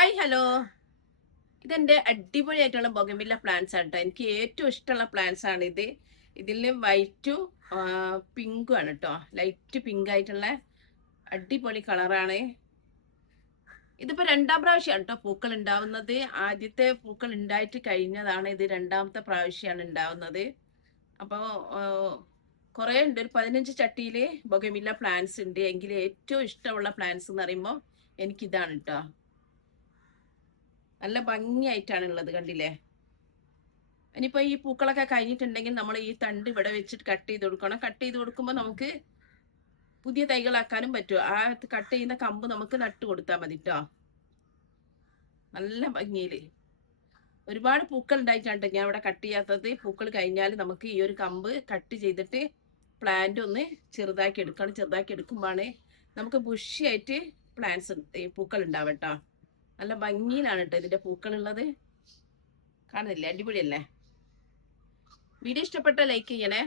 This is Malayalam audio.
Hi hello. ഇതെന്റെ അടിപൊളിയായിട്ടുള്ള ബൊഗൻവില്ല പ്ലാന്റ്സ് ആണ് കേട്ടോ. എനിക്ക് ഏറ്റവും ഇഷ്ടമുള്ള പ്ലാന്റ്സ് ആണ് ഇത്. ഇതിൽ വൈറ്റും പിങ്കും ആണ് കേട്ടോ. ലൈറ്റ് പിങ്ക് ആയിട്ടുള്ള അടിപൊളി കളറാണ്. ഇതിപ്പോ രണ്ടാം പ്രാവശ്യമാണ് കേട്ടോ പൂക്കൾ ഉണ്ടാവുന്നത്. ആദ്യത്തെ പൂക്കൾ ഉണ്ടായിട്ട് കഴിഞ്ഞതാണ്. ഇത് രണ്ടാമത്തെ പ്രാവശ്യമാണ് ഉണ്ടാവുന്നത്. അപ്പോൾ കുറേ ഉണ്ട്. ഒരു 15 ചട്ടിയില് ബൊഗൻവില്ല പ്ലാന്റ്സ് ഉണ്ട്. എങ്കിൽ ഏറ്റവും ഇഷ്ടമുള്ള പ്ലാന്റ്സ് എന്ന് പറയുമ്പോൾ എനിക്കിതാണ് കേട്ടോ. നല്ല ഭംഗിയായിട്ടാണ് ഉള്ളത്, കണ്ടില്ലേ? ഇനിയിപ്പോ ഈ പൂക്കളൊക്കെ കഴിഞ്ഞിട്ടുണ്ടെങ്കിൽ നമ്മൾ ഈ തണ്ട് ഇവിടെ വെച്ചിട്ട് കട്ട് ചെയ്ത് കൊടുക്കണം. കട്ട് ചെയ്ത് കൊടുക്കുമ്പോൾ നമുക്ക് പുതിയ തൈകളാക്കാനും പറ്റും. ആ കട്ട് ചെയ്യുന്ന കമ്പ് നമുക്ക് നട്ട് കൊടുത്താൽ മതി കേട്ടോ. നല്ല ഭംഗിയില് ഒരുപാട് പൂക്കൾ ഉണ്ടായിട്ടാണ് ഞാൻ ഇവിടെ കട്ട് ചെയ്യാത്തത്. പൂക്കൾ കഴിഞ്ഞാൽ നമുക്ക് ഈ ഒരു കമ്പ് കട്ട് ചെയ്തിട്ട് പ്ലാന്റ് ഒന്ന് ചെറുതാക്കി എടുക്കണം. ചെറുതാക്കി എടുക്കുമ്പോഴാണ് നമുക്ക് ബുഷിയായിട്ട് പ്ലാന്റ്സ് ഈ പൂക്കൾ ഉണ്ടാവും കേട്ടോ. നല്ല ഭംഗിയിലാണ് കേട്ടോ ഇതിന്റെ പൂക്കൾ ഉള്ളത്. കാണുന്നില്ലേ? അടിപൊളിയല്ലേ? വീഡിയോ ഇഷ്ടപ്പെട്ട ലൈക്ക് ചെയ്യണേ.